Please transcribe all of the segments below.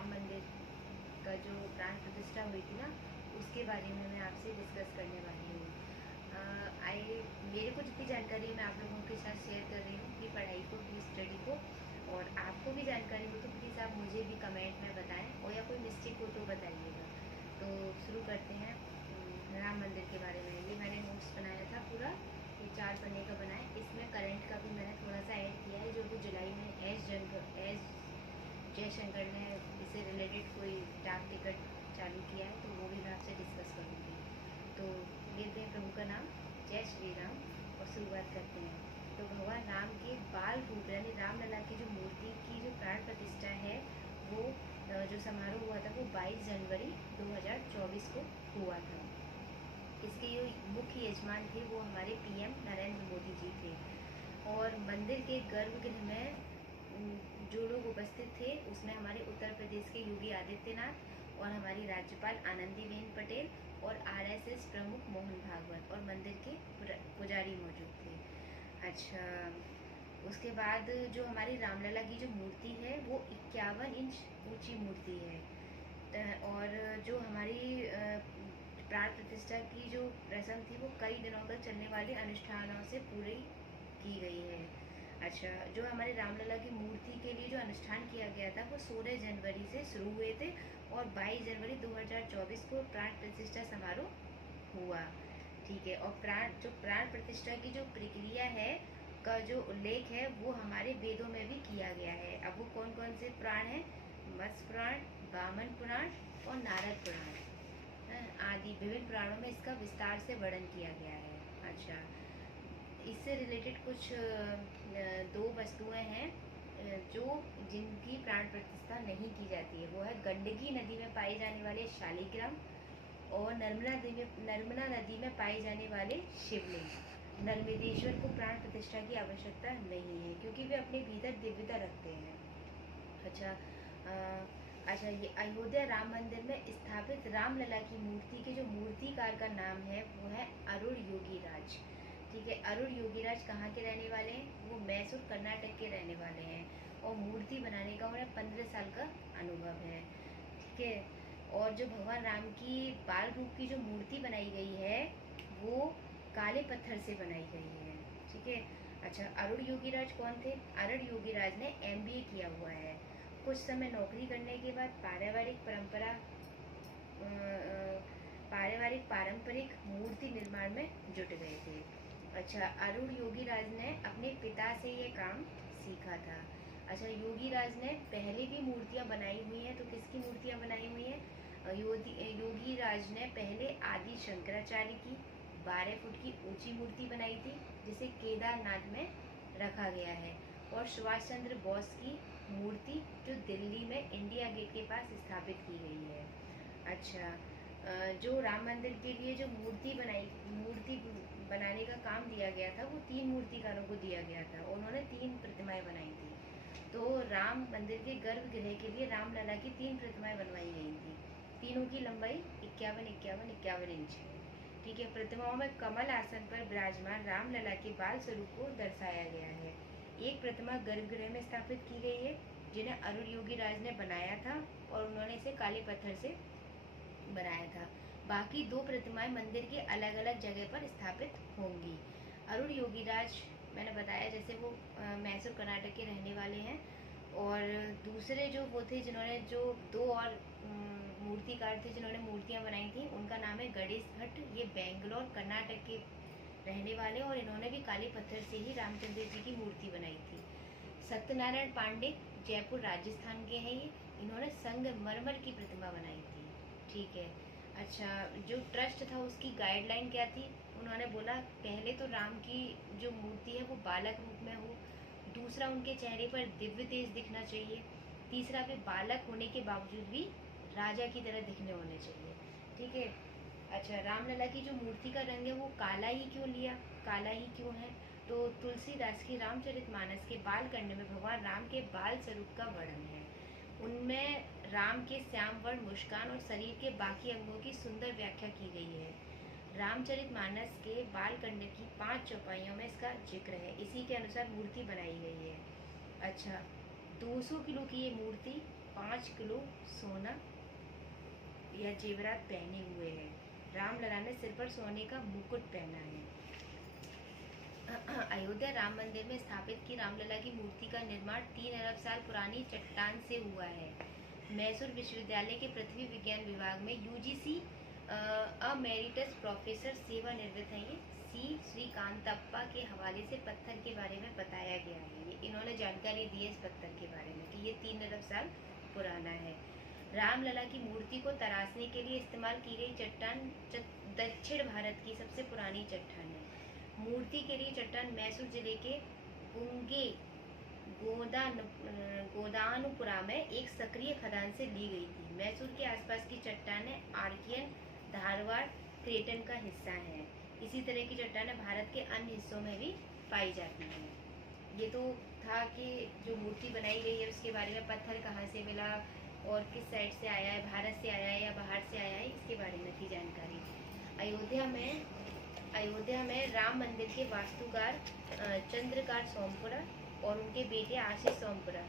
राम मंदिर का जो प्राण प्रतिष्ठा हुई थी ना, उसके बारे में मैं आपसे डिस्कस करने वाली हूँ। मेरे को जितनी जानकारी है मैं आप लोगों के साथ शेयर कर रही हूँ कि पढ़ाई को, की स्टडी को, और आपको भी जानकारी हो तो प्लीज़ आप मुझे भी कमेंट में बताएं, और या कोई मिस्टेक हो तो बताइएगा। तो शुरू करते हैं राम मंदिर के बारे में। ये मैंने नोट्स बनाया था पूरा, ये 4 पन्ने का बना है। इसमें करंट का भी मैंने थोड़ा सा ऐड किया है, जो कि जुलाई में एस जयशंकर ने इससे रिलेटेड कोई डाक टिकट चालू किया है, तो वो भी मैं आपसे डिस्कस करूँगी। तो लेते हैं प्रभु का नाम, जय श्री राम, और शुरुआत करते हैं। तो भगवान राम के बाल रूप यानी रामलला की जो मूर्ति की जो प्राण प्रतिष्ठा है, वो जो समारोह हुआ था वो 22 जनवरी 2024 को हुआ था। इसके जो मुख्य यजमान थे वो हमारे पीएम नरेंद्र मोदी जी थे। और मंदिर के गर्भगृह में जो लोग उपस्थित थे उसमें हमारे उत्तर प्रदेश के योगी आदित्यनाथ और हमारी राज्यपाल आनंदीबेन पटेल और आरएसएस प्रमुख मोहन भागवत और मंदिर के पुजारी मौजूद थे। अच्छा, उसके बाद जो हमारी रामलला की जो मूर्ति है वो 51 इंच ऊंची मूर्ति है। और जो हमारी प्राण प्रतिष्ठा की जो रस्म थी वो कई दिनों तक चलने वाले अनुष्ठानों से पूरी की गई है। अच्छा, जो हमारे रामलला की मूर्ति के लिए जो अनुष्ठान किया गया था वो 16 जनवरी से शुरू हुए थे और 22 जनवरी 2024 को प्राण प्रतिष्ठा समारोह हुआ। ठीक है, और प्राण प्रतिष्ठा की जो प्रक्रिया है का जो उल्लेख है वो हमारे वेदों में भी किया गया है। अब वो कौन कौन से प्राण हैं? मत्स्य पुराण, वामन पुराण और नारद पुराण आदि विभिन्न पुराणों में इसका विस्तार से वर्णन किया गया है। अच्छा, इससे रिलेटेड कुछ 2 वस्तुएं हैं जो जिनकी प्राण प्रतिष्ठा नहीं की जाती है। वो है गंडकी नदी में पाए जाने वाले शालिग्राम और नर्मदा नदी में पाए जाने वाले शिवलिंग। नर्मदेश्वर को प्राण प्रतिष्ठा की आवश्यकता नहीं है क्योंकि वे अपने भीतर दिव्यता रखते हैं। अच्छा, ये अयोध्या राम मंदिर में स्थापित रामलला की मूर्ति के जो मूर्तिकार का नाम है वो है अरुण योगीराज। ठीक है, अरुण योगीराज कहाँ के रहने वाले हैं? वो मैसूर कर्नाटक के रहने वाले हैं और मूर्ति बनाने का उन्हें 15 साल का अनुभव है। ठीक है, और जो भगवान राम की बाल रूप की जो मूर्ति बनाई गई है वो काले पत्थर से बनाई गई है। ठीक है, अच्छा, अरुण योगीराज कौन थे? अरुण योगीराज ने MBA किया हुआ है। कुछ समय नौकरी करने के बाद पारंपरिक मूर्ति निर्माण में जुट गए थे। अच्छा, अरुण योगीराज ने अपने पिता से ये काम सीखा था। अच्छा, योगीराज ने पहले भी मूर्तियां बनाई हुई हैं, तो किसकी मूर्तियां बनाई हुई हैं? योगीराज ने पहले आदि शंकराचार्य की 12 फुट की ऊंची मूर्ति बनाई थी जिसे केदारनाथ में रखा गया है, और सुभाष चंद्र बोस की मूर्ति जो दिल्ली में इंडिया गेट के पास स्थापित की गई है। अच्छा, जो राम मंदिर के लिए जो मूर्ति बनाने का काम दिया गया था वो 3 मूर्तिकारों को दिया गया था। उन्होंने 3 प्रतिमाएं बनाई थी। तो राम मंदिर के गर्भगृह के लिए रामलला की 3 प्रतिमाएं बनवाई गई थी। तीनों की लंबाई 51 इंच है। ठीक है, प्रतिमाओं में कमल आसन पर विराजमान रामलला के बाल स्वरूप को दर्शाया गया है। एक प्रतिमा गर्भगृह में स्थापित की गई है जिन्हें अरुण योगीराज ने बनाया था और उन्होंने इसे काले पत्थर से बनाया था। बाकी 2 प्रतिमाएं मंदिर के अलग अलग जगह पर स्थापित होंगी। अरुण योगीराज मैंने बताया जैसे वो मैसूर कर्नाटक के रहने वाले हैं, और दूसरे जो वो थे जिन्होंने जो 2 और मूर्तिकार थे जिन्होंने मूर्तियां बनाई थी, उनका नाम है गणेश भट्ट। ये बेंगलोर कर्नाटक के रहने वाले और इन्होंने भी काले पत्थर से ही रामचंद्र जी की मूर्ति बनाई थी। सत्यनारायण पांडे जयपुर राजस्थान के हैं ये, इन्होंने संगमरमर की प्रतिमा बनाई थी। ठीक है, अच्छा, जो ट्रस्ट था उसकी गाइडलाइन क्या थी? उन्होंने बोला पहले तो राम की जो मूर्ति है वो बालक रूप में हो, दूसरा उनके चेहरे पर दिव्य तेज दिखना चाहिए, तीसरा वे बालक होने के बावजूद भी राजा की तरह दिखने होने चाहिए। ठीक है, अच्छा, रामलला की जो मूर्ति का रंग है वो काला ही क्यों लिया, काला ही क्यों है? तो तुलसीदास की रामचरितमानस के बाल करने में भगवान राम के बाल स्वरूप का वर्णन है। उनमें राम के श्याम वर्ण मुस्कान और शरीर के बाकी अंगों की सुंदर व्याख्या की गई है। रामचरितमानस के बाल करने की 5 चौपाइयों में इसका जिक्र है, इसी के अनुसार मूर्ति बनाई गई है। अच्छा, 200 किलो की ये मूर्ति 5 किलो सोना या जेवरात पहने हुए है। रामलला ने सिर पर सोने का मुकुट पहना है। अयोध्या राम मंदिर में स्थापित की रामलला की मूर्ति का निर्माण 3 अरब साल पुरानी चट्टान से हुआ है। मैसूर विश्वविद्यालय के पृथ्वी विज्ञान विभाग में यूजीसी अमेरिटस प्रोफेसर सेवानिवृत्त हैं। ये सी श्रीकांतप्पा के हवाले से पत्थर के बारे में बताया गया है। इन्होंने जानकारी दी है इस पत्थर के बारे में कि ये 3 अरब साल पुराना है। रामलला की मूर्ति को तराशने के लिए इस्तेमाल की गई चट्टान दक्षिण भारत की सबसे पुरानी चट्टान है। मूर्ति के लिए चट्टान मैसूर जिले के गुंगे गोदानुपुरा में एक सक्रिय खदान से ली गई थी। मैसूर के आसपास की चट्टानें आर्कियन, धारवाड़, क्रेटन का हिस्सा हैं। इसी तरह की चट्टानें भारत के अन्य हिस्सों में भी पाई जाती हैं। ये तो था कि जो मूर्ति बनाई गई है उसके बारे में, पत्थर कहाँ से मिला और किस साइड से आया है, भारत से आया है या बाहर से आया है, इसके बारे में थी जानकारी। अयोध्या में राम मंदिर के वास्तुकार चंद्रकांत सोमपुरा और उनके बेटे आशीष सोमपुरा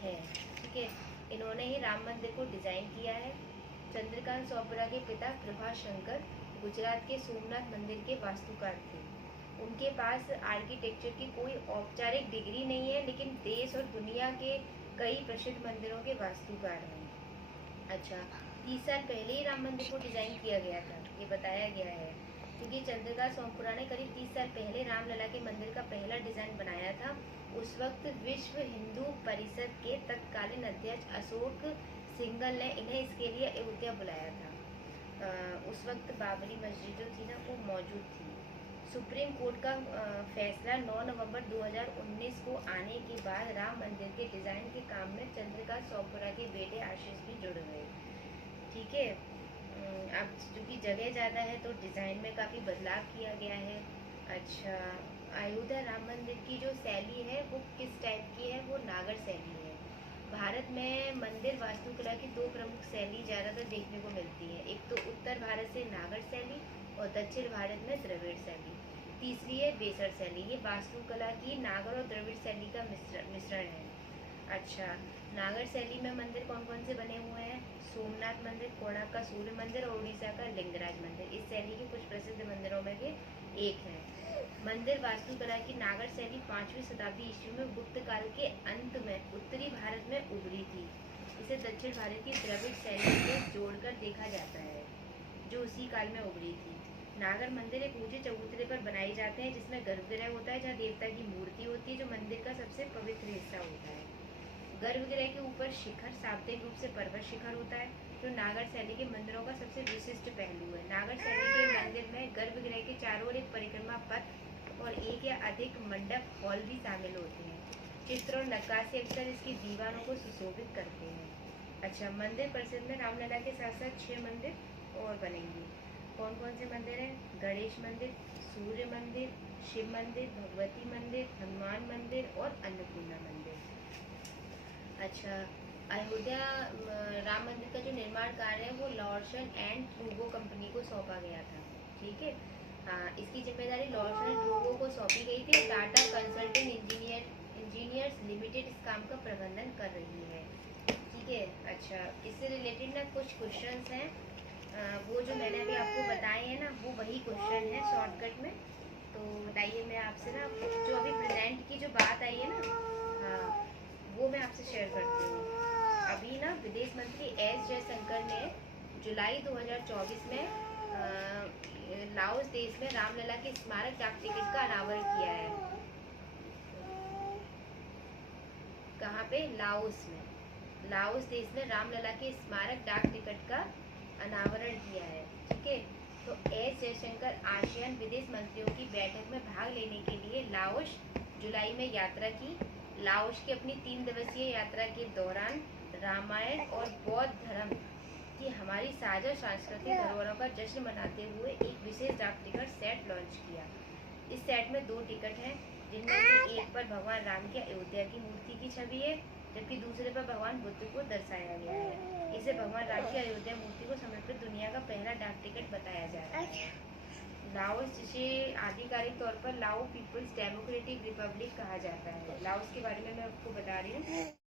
है। ठीक है, इन्होंने ही राम मंदिर को डिजाइन किया है। चंद्रकांत सोमपुरा के पिता कृपा शंकर गुजरात के सोमनाथ मंदिर के वास्तुकार थे। उनके पास आर्किटेक्चर की कोई औपचारिक डिग्री नहीं है, लेकिन देश और दुनिया के कई प्रसिद्ध मंदिरों के वास्तुकार हैं। अच्छा, 30 साल पहले ही राम मंदिर को डिजाइन किया गया था, ये बताया गया है, क्योंकि चंद्रकांत सोमपुरा ने करीब 30 साल पहले रामलला के मंदिर का पहला डिजाइन बनाया था। उस वक्त विश्व हिंदू परिषद के तत्कालीन अध्यक्ष अशोक सिंघल ने इन्हें इसके लिए अयोध्या बुलाया था। उस वक्त बाबरी मस्जिद जो थी ना वो मौजूद थी। सुप्रीम कोर्ट का फैसला 9 नवंबर 2019 को आने के बाद राम मंदिर के डिजाइन के काम में चंद्रकांत सोमपुरा के बेटे आशीष भी जुड़ गए। ठीक है, अब चूँकि जगह ज़्यादा है तो डिज़ाइन में काफ़ी बदलाव किया गया है। अच्छा, अयोध्या राम मंदिर की जो शैली है वो किस टाइप की है? वो नागर शैली है। भारत में मंदिर वास्तुकला की 2 प्रमुख शैली ज़्यादातर देखने को मिलती है। एक तो उत्तर भारत से नागर शैली और दक्षिण भारत में द्रविड़ शैली। तीसरी है बेसर शैली। ये वास्तुकला की नागर और द्रविड़ शैली का मिश्रण है। अच्छा, नागर शैली में मंदिर कौन कौन से बने हुए हैं? सोमनाथ मंदिर, कोणार्क का सूर्य मंदिर और उड़ीसा का लिंगराज मंदिर इस शैली के कुछ प्रसिद्ध मंदिरों में से एक है। मंदिर वास्तुकला की नागर शैली 5वीं शताब्दी ईस्वी में गुप्त काल के अंत में उत्तरी भारत में उभरी थी। इसे दक्षिण भारत की द्रविड़ शैली से जोड़कर देखा जाता है, जो उसी काल में उभरी थी। नागर मंदिर एक ऊंचे चबूतरे पर बनाए जाते हैं, जिसमें गर्भगृह होता है, जहाँ देवता की मूर्ति होती है, जो मंदिर का सबसे पवित्र हिस्सा होता है। गर्भगृह के ऊपर शिखर शाब्दिक रूप से पर्वत शिखर होता है, जो नागर शैली के मंदिरों का सबसे विशिष्ट पहलू है। नागर शैली के मंदिर में गर्भगृह के चारों ओर एक परिक्रमा पथ और एक या अधिक मंडप हॉल भी शामिल होते हैं। चित्र और नक्काशी अक्सर इसकी दीवारों को सुशोभित करते हैं। अच्छा, मंदिर परिसर में रामलला के साथ साथ 6 मंदिर और बनेंगे। कौन कौन से मंदिर हैं? गणेश मंदिर, सूर्य मंदिर, शिव मंदिर, भगवती मंदिर, हनुमान मंदिर और अन्नपूर्णा मंदिर। अच्छा, अयोध्या राम मंदिर का जो निर्माण कार्य है वो लॉर्सन एंड ट्रूगो कंपनी को सौंपा गया था। ठीक है, हाँ, इसकी जिम्मेदारी लॉर्सन एंड ट्रूगो को सौंपी गई थी। टाटा कंसल्टिंग इंजीनियर्स लिमिटेड इस काम का प्रबंधन कर रही है। ठीक है, अच्छा, इससे रिलेटेड ना कुछ क्वेश्चंस हैं, वो जो मैंने अभी आपको बताए हैं ना वो वही क्वेश्चन है शॉर्टकट में। तो बताइए, मैं आपसे ना जो अभी प्रेजेंट की जो बात आई है ना, हाँ, वो मैं आपसे शेयर करती हूँ। अभी ना विदेश मंत्री एस जयशंकर ने जुलाई 2024 में लाओस देश में रामलला के स्मारक डाक टिकट का अनावरण किया है। कहाँ पे? लाओस में। लाओस देश में रामलला के स्मारक डाक टिकट का अनावरण किया है। ठीक है, तो एस जयशंकर आसियान विदेश मंत्रियों की बैठक में भाग लेने के लिए लाओस जुलाई में यात्रा की। लाओस की अपनी 3 दिवसीय यात्रा के दौरान रामायण और बौद्ध धर्म की हमारी साझा सांस्कृतिक धरोहरों का जश्न मनाते हुए एक विशेष डाक टिकट सेट लॉन्च किया। इस सेट में 2 टिकट हैं, जिनमें से एक पर भगवान राम की अयोध्या की मूर्ति की छवि है, जबकि दूसरे पर भगवान बुद्ध को दर्शाया गया है। इसे भगवान राम की अयोध्या मूर्ति को समर्पित दुनिया का पहला डाक टिकट बताया जा रहा है। लाओस, जिसे आधिकारिक तौर पर लाओ पीपल्स डेमोक्रेटिक रिपब्लिक कहा जाता है, लाओस के बारे में मैं आपको बता रही हूँ।